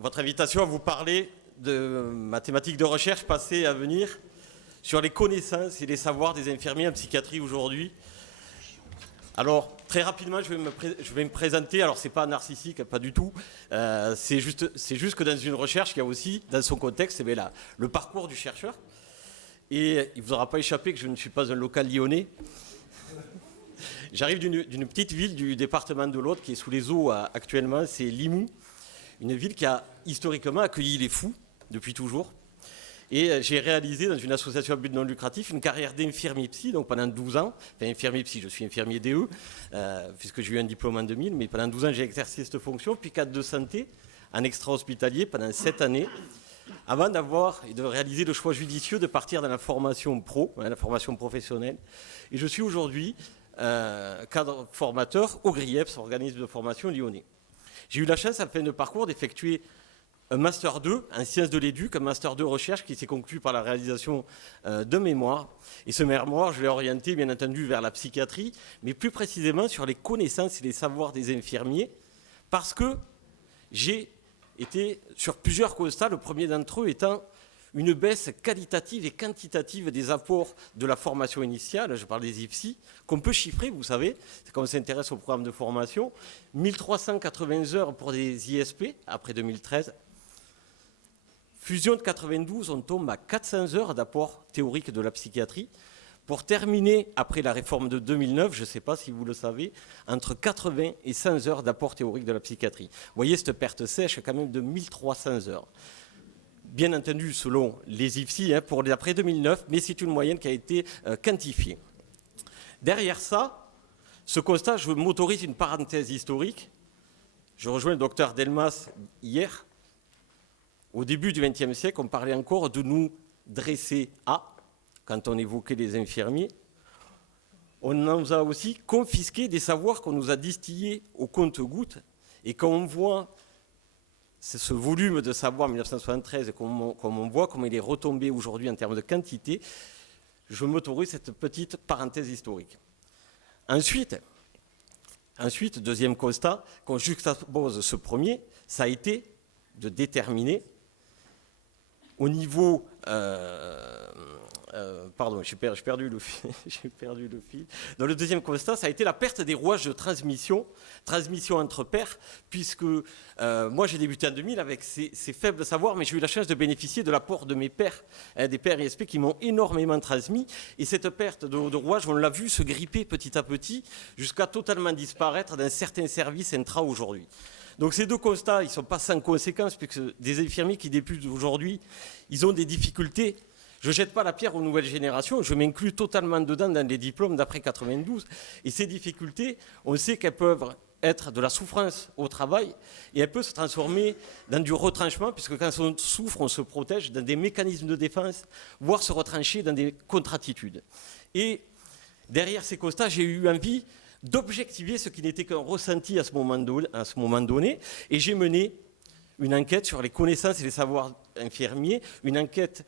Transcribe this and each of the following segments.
votre invitation à vous parler de ma thématique de recherche passée et à venir sur les connaissances et les savoirs des infirmiers en psychiatrie aujourd'hui. Alors, très rapidement, je vais me présenter. Alors, c'est pas narcissique, pas du tout. C'est juste que dans une recherche, il y a aussi, dans son contexte, le parcours du chercheur. Et il ne vous aura pas échappé que je ne suis pas un local lyonnais. J'arrive d'une petite ville du département de l'Aude qui est sous les eaux actuellement, c'est Limoux. Une ville qui a historiquement accueilli les fous depuis toujours. Et j'ai réalisé dans une association à but non lucratif une carrière d'infirmier psy, donc pendant 12 ans. Enfin, infirmier psy, je suis infirmier DE, puisque j'ai eu un diplôme en 2000, mais pendant 12 ans j'ai exercé cette fonction, puis cadre de santé en extra-hospitalier pendant 7 années, avant d'avoir et de réaliser le choix judicieux de partir dans la formation pro, la formation professionnelle. Et je suis aujourd'hui cadre formateur au GRIEPS, organisme de formation lyonnais. J'ai eu la chance, à la fin de parcours, d'effectuer un Master 2 en sciences de l'éduc, un Master 2 recherche qui s'est conclu par la réalisation d'un mémoire. Et ce mémoire, je l'ai orienté, bien entendu, vers la psychiatrie, mais plus précisément sur les connaissances et les savoirs des infirmiers, parce que j'ai été sur plusieurs constats, le premier d'entre eux étant une baisse qualitative et quantitative des apports de la formation initiale, je parle des IFSI, qu'on peut chiffrer, vous savez, c'est quand on s'intéresse au programme de formation, 1380 heures pour des ISP, après 2013. Fusion de 92, on tombe à 400 heures d'apport théorique de la psychiatrie, pour terminer, après la réforme de 2009, je ne sais pas si vous le savez, entre 80 et 100 heures d'apport théorique de la psychiatrie. Vous voyez cette perte sèche quand même de 1300 heures. Bien entendu, selon les IFSI, pour l'après 2009, mais c'est une moyenne qui a été quantifiée. Derrière ça, ce constat, je m'autorise une parenthèse historique. Je rejoins le docteur Delmas hier. Au début du XXe siècle, on parlait encore de nous dresser à, quand on évoquait les infirmiers. On nous a aussi confisqué des savoirs qu'on nous a distillés au compte-gouttes. Et quand on voit ce volume de savoir en 1973, et comme on voit comment il est retombé aujourd'hui en termes de quantité, je m'autorise cette petite parenthèse historique. Ensuite, deuxième constat, quand je juxtapose ce premier, ça a été de déterminer au niveau... pardon, j'ai perdu le fil. Dans le deuxième constat, ça a été la perte des rouages de transmission entre pairs, puisque moi j'ai débuté en 2000 avec ces faibles savoirs, mais j'ai eu la chance de bénéficier de l'apport de mes pairs, des pairs ISP qui m'ont énormément transmis, et cette perte de rouages, on l'a vu se gripper petit à petit, jusqu'à totalement disparaître dans certains services intra aujourd'hui. Donc ces deux constats, ils ne sont pas sans conséquences, puisque des infirmiers qui débutent aujourd'hui, ils ont des difficultés. Je ne jette pas la pierre aux nouvelles générations, je m'inclus totalement dedans dans les diplômes d'après 92. Et ces difficultés, on sait qu'elles peuvent être de la souffrance au travail et elles peuvent se transformer dans du retranchement, puisque quand on souffre, on se protège dans des mécanismes de défense, voire se retrancher dans des contre-attitudes. Et derrière ces constats, j'ai eu envie d'objectiver ce qui n'était qu'un ressenti à ce moment donné, et j'ai mené une enquête sur les connaissances et les savoirs infirmiers, une enquête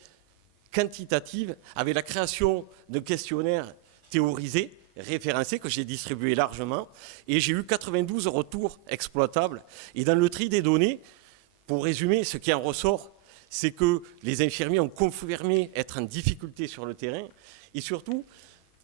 quantitative avec la création de questionnaires théorisés, référencés, que j'ai distribués largement, et j'ai eu 92 retours exploitables. Et dans le tri des données, pour résumer, ce qui en ressort, c'est que les infirmiers ont confirmé être en difficulté sur le terrain, et surtout,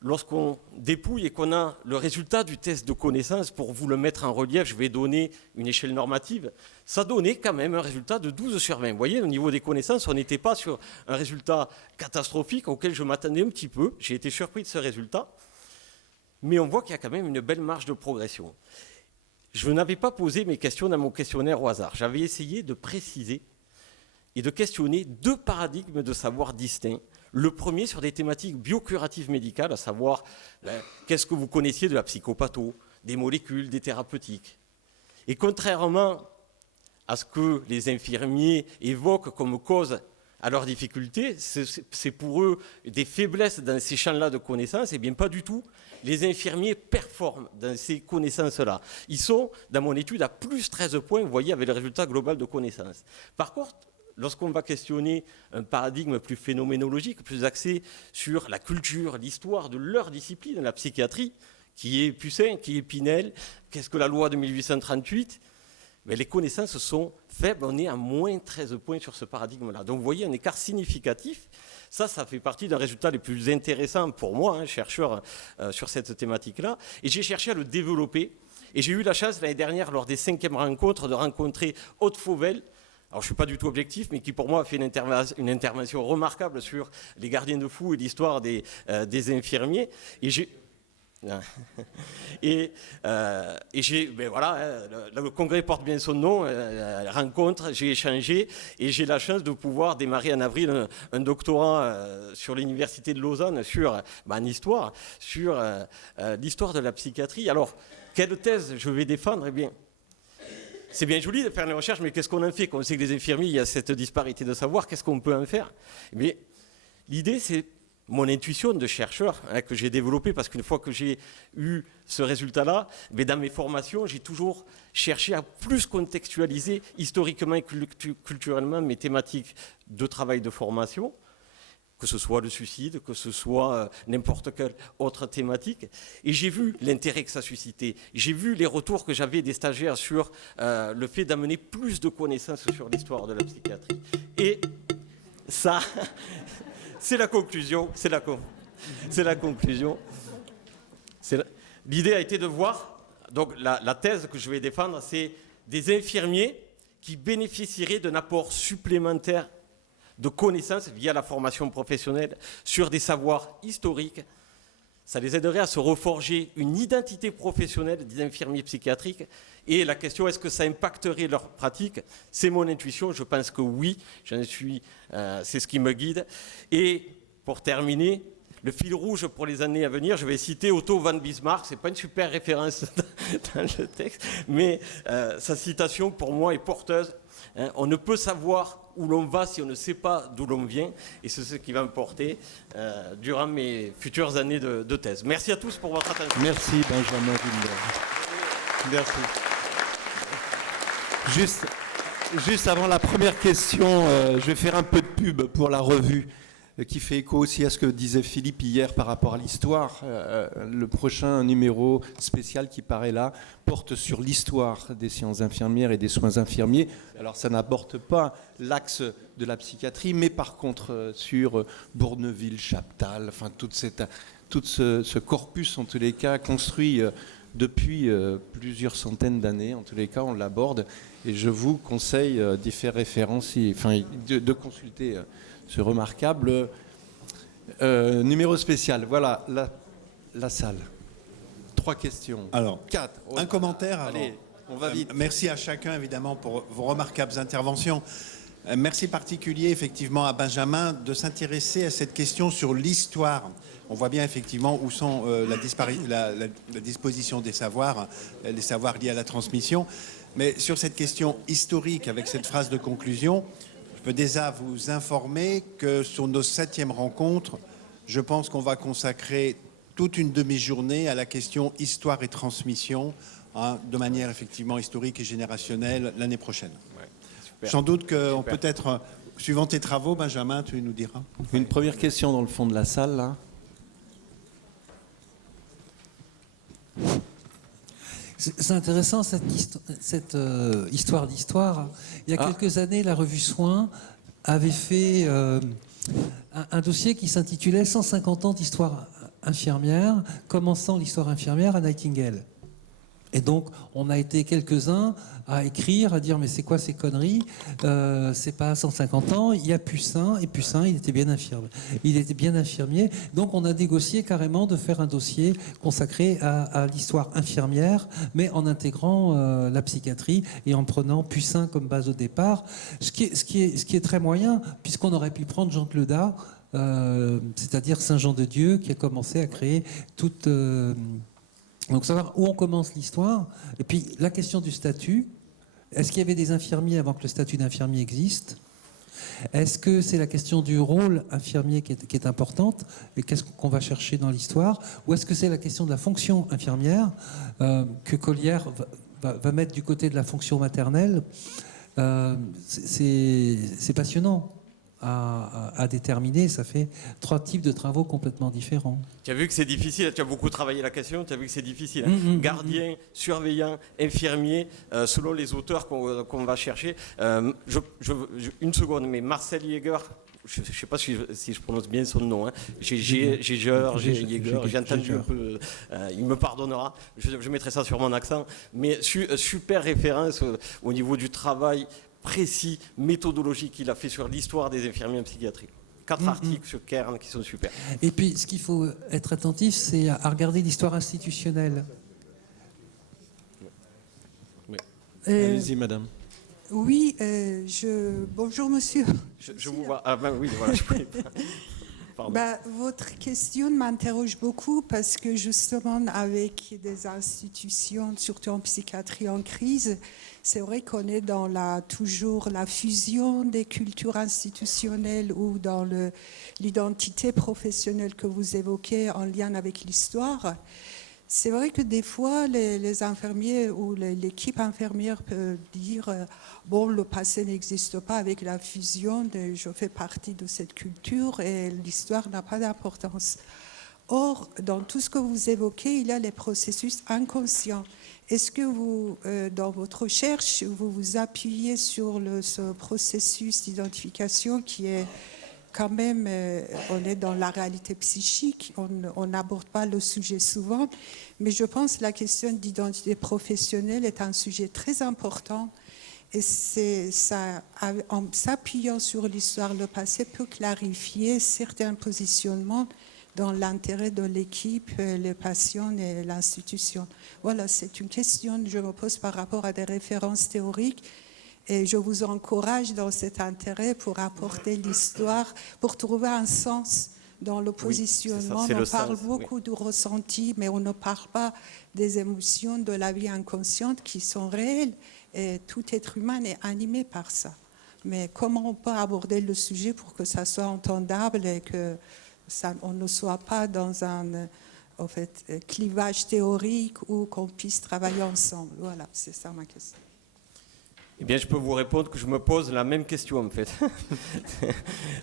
lorsqu'on dépouille et qu'on a le résultat du test de connaissance, pour vous le mettre en relief, je vais donner une échelle normative, ça donnait quand même un résultat de 12 sur 20. Vous voyez, au niveau des connaissances, on n'était pas sur un résultat catastrophique auquel je m'attendais un petit peu. J'ai été surpris de ce résultat. Mais on voit qu'il y a quand même une belle marge de progression. Je n'avais pas posé mes questions dans mon questionnaire au hasard. J'avais essayé de préciser et de questionner deux paradigmes de savoir distincts. Le premier sur des thématiques biocuratives médicales, à savoir qu'est-ce que vous connaissiez de la psychopatho, des molécules, des thérapeutiques. Et contrairement à ce que les infirmiers évoquent comme cause à leurs difficultés, c'est pour eux des faiblesses dans ces champs-là de connaissances, et bien pas du tout. Les infirmiers performent dans ces connaissances-là. Ils sont, dans mon étude, à plus 13 points, vous voyez, avec le résultat global de connaissances. Par contre, lorsqu'on va questionner un paradigme plus phénoménologique, plus axé sur la culture, l'histoire de leur discipline, la psychiatrie, qui est Poussin, qui est Pinel, qu'est-ce que la loi de 1838 ? mais les connaissances sont faibles. On est à moins 13 points sur ce paradigme-là. Donc vous voyez un écart significatif. Ça fait partie d'un résultat les plus intéressants pour moi, chercheur sur cette thématique-là. Et j'ai cherché à le développer. Et j'ai eu la chance l'année dernière, lors des 5e rencontres, de rencontrer Aude Fauvel. Alors je ne suis pas du tout objectif, mais qui pour moi a fait une intervention remarquable sur les gardiens de fous et l'histoire des infirmiers. Et j'ai... le congrès porte bien son nom, rencontre, j'ai échangé et j'ai la chance de pouvoir démarrer en avril un doctorat sur l'université de Lausanne en histoire, sur l'histoire de la psychiatrie. Alors, quelle thèse je vais défendre? Eh bien, c'est bien joli de faire les recherches, mais qu'est-ce qu'on en fait? Quand on sait que les infirmiers, il y a cette disparité de savoir, qu'est-ce qu'on peut en faire? Eh bien, l'idée, c'est mon intuition de chercheur que j'ai développée, parce qu'une fois que j'ai eu ce résultat-là, dans mes formations, j'ai toujours cherché à plus contextualiser historiquement et culturellement mes thématiques de travail de formation, que ce soit le suicide, que ce soit n'importe quelle autre thématique. Et j'ai vu l'intérêt que ça suscitait. J'ai vu les retours que j'avais des stagiaires sur le fait d'amener plus de connaissances sur l'histoire de la psychiatrie. Et ça... C'est la conclusion. L'idée a été de voir, donc la thèse que je vais défendre, c'est des infirmiers qui bénéficieraient d'un apport supplémentaire de connaissances via la formation professionnelle sur des savoirs historiques. Ça les aiderait à se reforger une identité professionnelle des infirmiers psychiatriques. Et la question, est-ce que ça impacterait leur pratique? C'est mon intuition, je pense que oui, c'est ce qui me guide. Et pour terminer, le fil rouge pour les années à venir, je vais citer Otto von Bismarck. Ce n'est pas une super référence dans le texte, mais sa citation pour moi est porteuse. On ne peut savoir où l'on va si on ne sait pas d'où l'on vient. Et c'est ce qui va me porter durant mes futures années de thèse. Merci à tous pour votre attention. Merci Benjamin Wimber. Merci. Juste avant la première question, je vais faire un peu de pub pour la revue qui fait écho aussi à ce que disait Philippe hier par rapport à l'histoire. Le prochain numéro spécial qui paraît là porte sur l'histoire des sciences infirmières et des soins infirmiers. Alors ça n'aborde pas l'axe de la psychiatrie, mais par contre sur Bourneville, Chaptal, enfin tout ce corpus en tous les cas construit depuis plusieurs centaines d'années. En tous les cas, on l'aborde et je vous conseille d'y faire référence, de consulter ce remarquable numéro spécial. Voilà la salle. 3 questions. Alors, 4. Un commentaire avant. Allez, on va vite. Merci à chacun, évidemment, pour vos remarquables interventions. Merci particulier, effectivement, à Benjamin de s'intéresser à cette question sur l'histoire. On voit bien, effectivement, où sont la disposition des savoirs, les savoirs liés à la transmission. Mais sur cette question historique, avec cette phrase de conclusion, je peux déjà vous informer que sur nos 7e rencontres, je pense qu'on va consacrer toute une demi-journée à la question histoire et transmission, de manière effectivement historique et générationnelle l'année prochaine. Ouais, sans doute qu'on peut être, suivant tes travaux, Benjamin, tu nous diras. Une première question dans le fond de la salle, là. C'est intéressant cette histoire d'histoire. Il y a quelques années, la revue Soins avait fait un dossier qui s'intitulait 150 ans d'histoire infirmière, commençant l'histoire infirmière à Nightingale. Et donc, on a été quelques-uns à écrire, à dire mais c'est quoi ces conneries, c'est pas 150 ans, il y a Pussin, et Pussin, il était bien infirmier. Donc, on a négocié carrément de faire un dossier consacré à l'histoire infirmière, mais en intégrant la psychiatrie et en prenant Pussin comme base au départ. Ce qui est très moyen, puisqu'on aurait pu prendre Jean Cleudat, c'est-à-dire Saint-Jean-de-Dieu, qui a commencé à créer toute... Donc savoir où on commence l'histoire, et puis la question du statut. Est-ce qu'il y avait des infirmiers avant que le statut d'infirmier existe? Est-ce que c'est la question du rôle infirmier qui est importante, et qu'est-ce qu'on va chercher dans l'histoire? Ou est-ce que c'est la question de la fonction infirmière que Collière va mettre du côté de la fonction maternelle? C'est passionnant. à déterminer. Ça fait 3 types de travaux complètement différents. Tu as vu que c'est difficile, tu as beaucoup travaillé la question, tu as vu que c'est difficile. Gardien, surveillant, infirmier, selon les auteurs qu'on va chercher. Une seconde, mais Marcel Jäger, je ne sais pas si je prononce bien son nom, hein. Jäger, j'ai entendu un peu, il me pardonnera, je mettrai ça sur mon accent, mais super référence au niveau du travail précis, méthodologique qu'il a fait sur l'histoire des infirmiers en psychiatrie. 4 articles sur Kern qui sont super. Et puis, ce qu'il faut être attentif, c'est à regarder l'histoire institutionnelle. Allez-y, madame. Oui, bonjour monsieur. Je vous vois. Ah ben oui, voilà, je pouvais pas. Pardon. Votre question m'interroge beaucoup parce que justement avec des institutions, surtout en psychiatrie en crise, c'est vrai qu'on est dans toujours la fusion des cultures institutionnelles ou dans l'identité professionnelle que vous évoquez en lien avec l'histoire. C'est vrai que des fois, les infirmiers ou l'équipe infirmière peut dire bon, le passé n'existe pas avec la fusion, je fais partie de cette culture et l'histoire n'a pas d'importance. Or, dans tout ce que vous évoquez, il y a les processus inconscients. Est-ce que vous, dans votre recherche, vous vous appuyez sur ce processus d'identification qui est quand même, on est dans la réalité psychique, on n'aborde pas le sujet souvent, mais je pense que la question d'identité professionnelle est un sujet très important et ça, en s'appuyant sur l'histoire, le passé peut clarifier certains positionnements dans l'intérêt de l'équipe, les patients et l'institution. Voilà, c'est une question que je me pose par rapport à des références théoriques. Et je vous encourage dans cet intérêt pour apporter l'histoire, pour trouver un sens dans le positionnement. Oui, on parle beaucoup du ressenti, mais on ne parle pas des émotions de la vie inconsciente qui sont réelles. Et tout être humain est animé par ça. Mais comment on peut aborder le sujet pour que ça soit entendable et que on ne soit pas dans un clivage théorique ou qu'on puisse travailler ensemble. Voilà, c'est ça ma question. Eh bien, je peux vous répondre que je me pose la même question, en fait.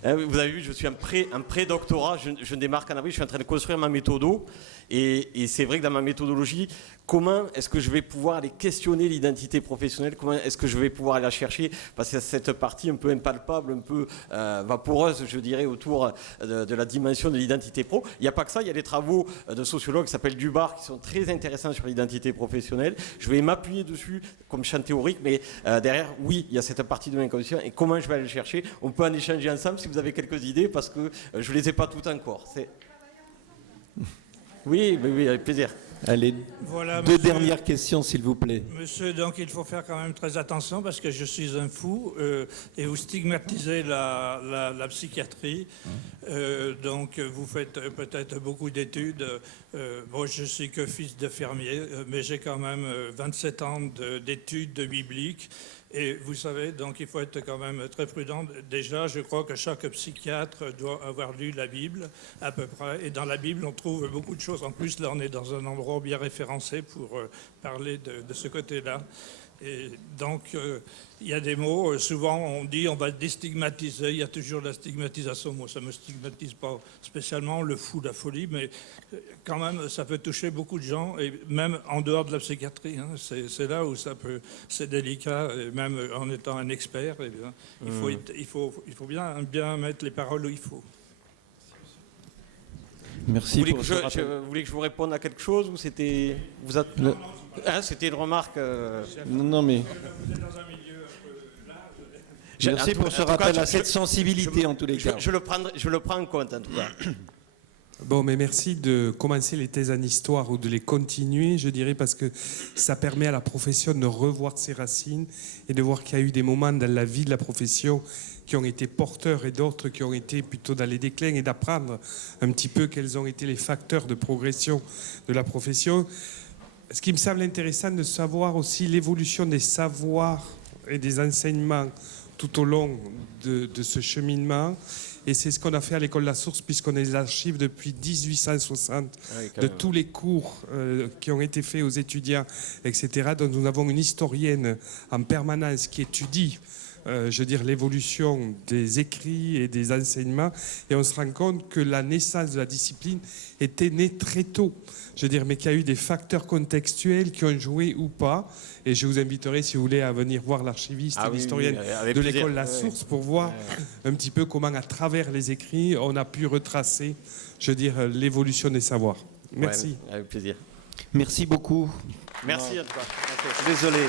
Vous avez vu, je suis en pré-doctorat, je démarre en avril, je suis en train de construire ma méthodo. Et c'est vrai que dans ma méthodologie, comment est-ce que je vais pouvoir aller questionner l'identité professionnelle? Comment est-ce que je vais pouvoir aller la chercher? Parce qu'il y a cette partie un peu impalpable, un peu vaporeuse, je dirais, autour de la dimension de l'identité pro. Il n'y a pas que ça, il y a des travaux de sociologues qui s'appellent Dubar, qui sont très intéressants sur l'identité professionnelle. Je vais m'appuyer dessus comme champ théorique, mais derrière, oui, il y a cette partie de l'inconscient. Et comment je vais aller le chercher? On peut en échanger ensemble si vous avez quelques idées, parce que je ne les ai pas toutes encore. Oui, avec plaisir. Allez, voilà, deux dernières questions, s'il vous plaît. Monsieur, donc il faut faire quand même très attention parce que je suis un fou et vous stigmatisez la psychiatrie. Donc vous faites peut-être beaucoup d'études. Moi, je suis que fils de fermier, mais j'ai quand même 27 ans d'études de biblique. Et vous savez, donc il faut être quand même très prudent. Déjà, je crois que chaque psychiatre doit avoir lu la Bible, à peu près. Et dans la Bible, on trouve beaucoup de choses. En plus, là, on est dans un endroit bien référencé pour parler de ce côté-là. Et donc, il y a des mots, souvent on dit on va déstigmatiser, il y a toujours la stigmatisation. Moi, ça ne me stigmatise pas spécialement, le fou, la folie, mais quand même, ça peut toucher beaucoup de gens, et même en dehors de la psychiatrie. Hein, c'est là où ça peut, c'est délicat, et même en étant un expert, eh bien, il faut bien mettre les paroles où il faut. Merci. Vous voulez que je vous réponde à quelque chose ou c'était c'était une remarque. Non, mais. Merci pour ce rappel à cette sensibilité en tous les cas. Je le prends en compte en tout cas. Bon, mais merci de commencer les thèses en histoire ou de les continuer, je dirais, parce que ça permet à la profession de revoir ses racines et de voir qu'il y a eu des moments dans la vie de la profession qui ont été porteurs et d'autres qui ont été plutôt dans les déclins et d'apprendre un petit peu quels ont été les facteurs de progression de la profession. Ce qui me semble intéressant de savoir aussi l'évolution des savoirs et des enseignements tout au long de ce cheminement. Et c'est ce qu'on a fait à l'école La Source, puisqu'on a les archives depuis 1860 de tous les cours qui ont été faits aux étudiants, etc. Donc nous avons une historienne en permanence qui étudie je veux dire, l'évolution des écrits et des enseignements, et on se rend compte que la naissance de la discipline était née très tôt. Je veux dire, mais qu'il y a eu des facteurs contextuels qui ont joué ou pas. Et je vous inviterai, si vous voulez, à venir voir l'archiviste et l'historienne de l'école La Source pour voir un petit peu comment, à travers les écrits, on a pu retracer, je veux dire, l'évolution des savoirs. Merci. Ouais, avec plaisir. Merci beaucoup. Merci à toi. Désolé.